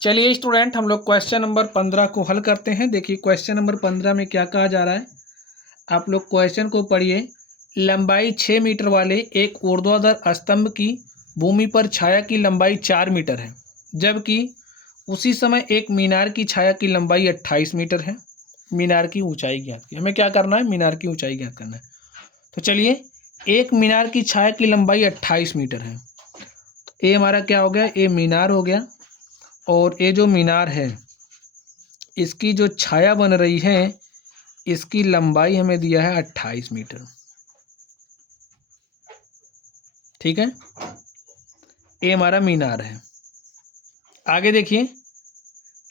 चलिए स्टूडेंट, हम लोग क्वेश्चन नंबर 15 को हल करते हैं। देखिए क्वेश्चन नंबर 15 में क्या कहा जा रहा है, आप लोग क्वेश्चन को पढ़िए। लंबाई 6 मीटर वाले एक ऊर्ध्वाधर स्तंभ की भूमि पर छाया की लंबाई 4 मीटर है, जबकि उसी समय एक मीनार की छाया की लंबाई 28 मीटर है। मीनार की ऊंचाई ज्ञात की, हमें क्या करना है, मीनार की ऊंचाई ज्ञात करना है। तो चलिए, एक मीनार की छाया की लंबाई 28 मीटर है। ये हमारा क्या हो गया, ये मीनार हो गया। और ये जो मीनार है, इसकी जो छाया बन रही है, इसकी लंबाई हमें दिया है 28 मीटर। ठीक है, ये हमारा मीनार है। आगे देखिए,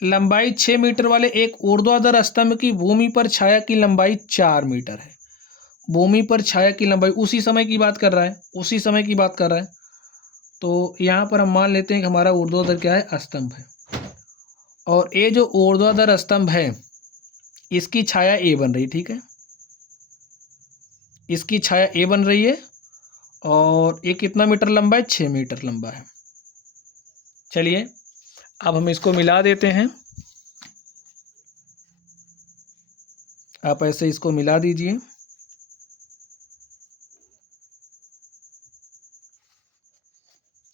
लंबाई 6 मीटर वाले एक ऊर्ध्वाधर स्तंभ की भूमि पर छाया की लंबाई 4 मीटर है। भूमि पर छाया की लंबाई उसी समय की बात कर रहा है, उसी समय की बात कर रहा है। तो यहाँ पर हम मान लेते हैं कि हमारा ऊर्ध्वाधर क्या है, स्तंभ है। और ये जो ऊर्ध्वाधर स्तंभ है, इसकी छाया ए बन रही है। ठीक है, इसकी छाया ए बन रही है। और ये कितना मीटर लंबा है, 6 मीटर लंबा है। चलिए, अब हम इसको मिला देते हैं। आप ऐसे इसको मिला दीजिए।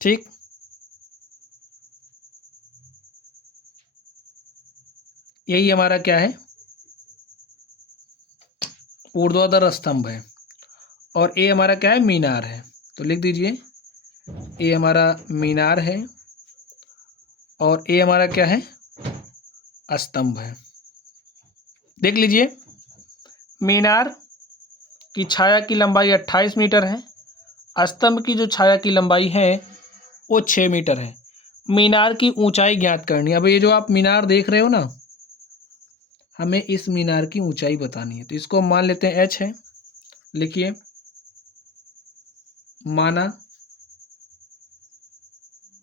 ठीक, यही हमारा क्या है, ऊर्ध्वाधर स्तंभ है। और ये हमारा क्या है, मीनार है। तो लिख दीजिए, ये हमारा मीनार है और ये हमारा क्या है, स्तंभ है। देख लीजिए, मीनार की छाया की लंबाई 28 मीटर है, स्तंभ की जो छाया की लंबाई है वो 6 मीटर है। मीनार की ऊंचाई ज्ञात करनी है। अब ये जो आप मीनार देख रहे हो ना, हमें इस मीनार की ऊंचाई बतानी है। तो इसको हम मान लेते हैं h है। लिखिए, माना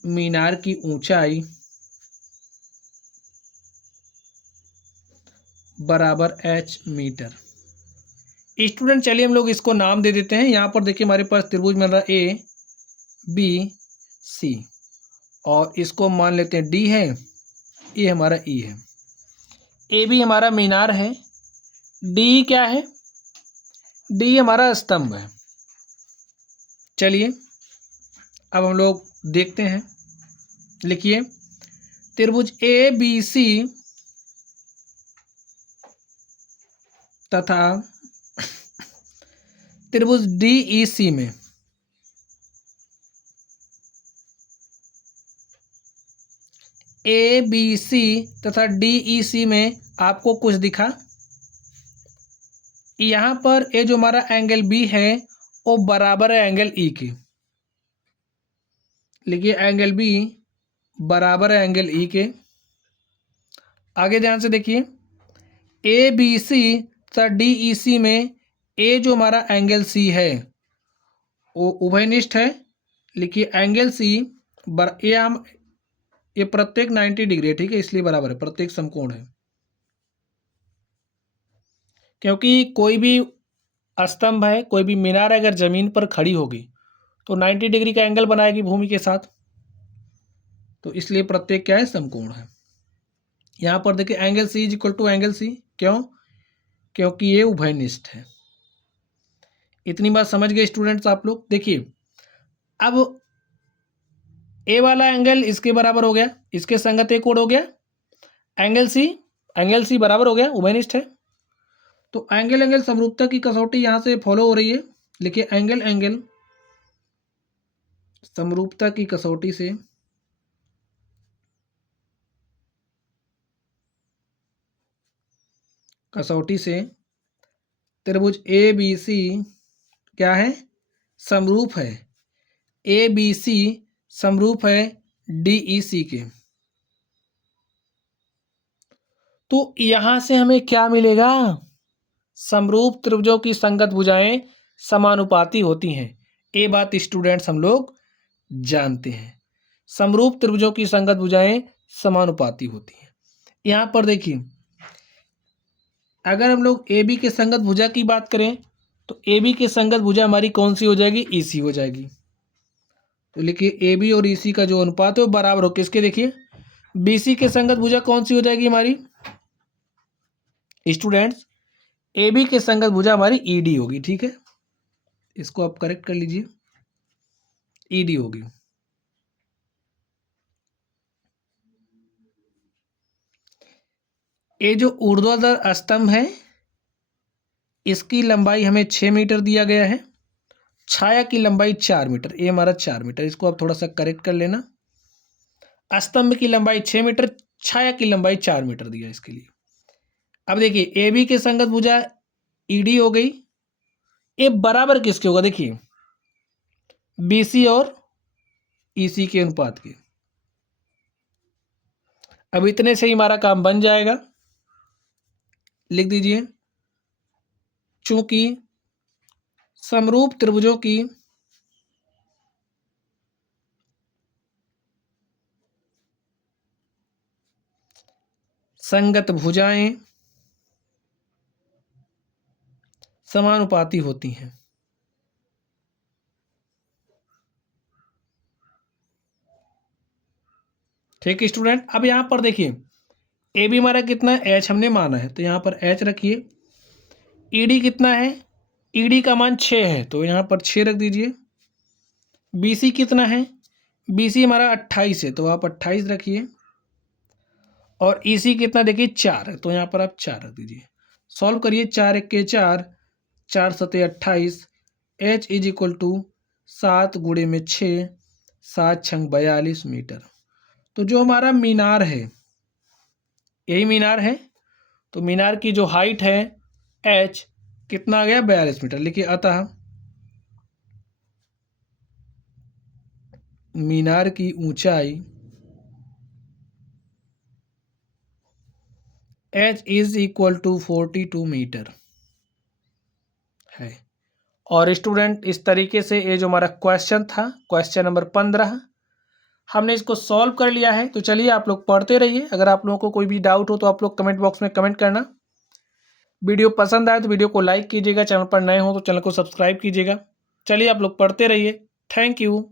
मीनार की ऊंचाई बराबर h मीटर। स्टूडेंट, चलिए हम लोग इसको नाम दे देते हैं। यहाँ पर देखिए, हमारे पास त्रिभुज मिल रहा है ए बी सी, और इसको मान लेते हैं डी है, ये हमारा ई है। ए बी हमारा मीनार है, डी क्या है, डी हमारा स्तंभ है। चलिए, अब हम लोग देखते हैं। लिखिए, त्रिभुज ए बी सी तथा त्रिभुज डी ई सी में ए बी सी तथा डी ई सी में आपको कुछ दिखा। यहाँ पर ये जो हमारा एंगल बी है वो बराबर है एंगल ई के। लिखिए, एंगल बी बराबर है एंगल ई के। आगे ध्यान से देखिए, ए बी सी तथा डी ई सी में ए जो हमारा एंगल सी है वो उभयनिष्ठ है। लिखिए, एंगल सी ये प्रत्येक 90 डिग्री है। ठीक है, इसलिए बराबर है, प्रत्येक समकोण है। क्योंकि कोई भी स्तंभ है, कोई भी मीनार अगर जमीन पर खड़ी होगी तो 90 डिग्री का एंगल बनाएगी भूमि के साथ। तो इसलिए प्रत्येक क्या है, समकोण है। यहाँ पर देखिए, angle C is equal to angle C. क्यों, क्योंकि ये उभयनिष्ठ है। इतनी बात समझ गए स्टूडेंट्स आप लोग। देखिए, अब ए वाला एंगल इसके बराबर हो गया, इसके संगत एक कोण हो गया, एंगल सी बराबर हो गया, उभयनिष्ठ है। तो एंगल एंगल समरूपता की कसौटी यहाँ से फॉलो हो रही है। लिखिए, एंगल एंगल समरूपता की कसौटी से त्रिभुज ए बी सी क्या है, समरूप है। ए बी सी समरूप है डी ई सी के। तो यहां से हमें क्या मिलेगा, समरूप त्रिभुजों की संगत भुजाएं समानुपाती होती हैं। ये बात स्टूडेंट्स हम लोग जानते हैं, समरूप त्रिभुजों की संगत भुजाएं समानुपाती होती हैं। यहाँ पर देखिए, अगर हम लोग ए बी के संगत भुजा की बात करें तो ए बी के संगत भुजा हमारी कौन सी हो जाएगी, ई सी हो जाएगी। तो लिखिए, ए बी और ई सी का जो अनुपात है वो बराबर हो किसके, देखिए BC के संगत भुजा कौन सी हो जाएगी हमारी स्टूडेंट्स? AB के संगत भुजा हमारी ED होगी, ठीक है, इसको आप करेक्ट कर लीजिए, ED होगी। ये जो ऊर्ध्वाधर स्तंभ है इसकी लंबाई हमें 6 मीटर दिया गया है, छाया की लंबाई 4 मीटर, ये हमारा 4 मीटर, इसको आप थोड़ा सा करेक्ट कर लेना। स्तंभ की लंबाई 6 मीटर, छाया की लंबाई 4 मीटर दिया इसके लिए। अब देखिए AB के संगत भुजा ED हो गई, ये बराबर किसके होगा? देखिए BC और EC के अनुपात के। अब इतने से ही हमारा काम बन जाएगा, लिख दीजिए, चूंकि समरूप त्रिभुजों की संगत भुजाएं समानुपाती होती हैं। ठीक है स्टूडेंट, अब यहां पर देखिए ए बी हमारा कितना है, एच हमने माना है तो यहां पर एच रखिए। ईडी कितना है? ईडी का मान 6 है तो यहां पर 6 रख दीजिए। बीसी कितना है? बीसी हमारा 28 है तो आप 28 रखिए। और ईसी कितना देखिए 4 है तो यहाँ पर आप 4 रख दीजिए। सॉल्व करिए, 4 1 4, 4 7 28, एच इज इक्वल टू 7 गुणे में 6, 7 6 42 मीटर। तो जो हमारा मीनार है यही मीनार है, तो मीनार की जो हाइट है एच कितना आ गया? 42 मीटर। लिखिए अतः मीनार की ऊंचाई H is equal to 42 metre है। और स्टूडेंट इस तरीके से ये जो हमारा क्वेश्चन था, क्वेश्चन नंबर 15, हमने इसको सॉल्व कर लिया है। तो चलिए आप लोग पढ़ते रहिए, अगर आप लोगों को कोई भी डाउट हो तो आप लोग कमेंट बॉक्स में कमेंट करना। वीडियो पसंद आए तो वीडियो को लाइक कीजिएगा, चैनल पर नए हो तो चैनल को सब्सक्राइब कीजिएगा। चलिए आप लोग पढ़ते रहिए। Thank you.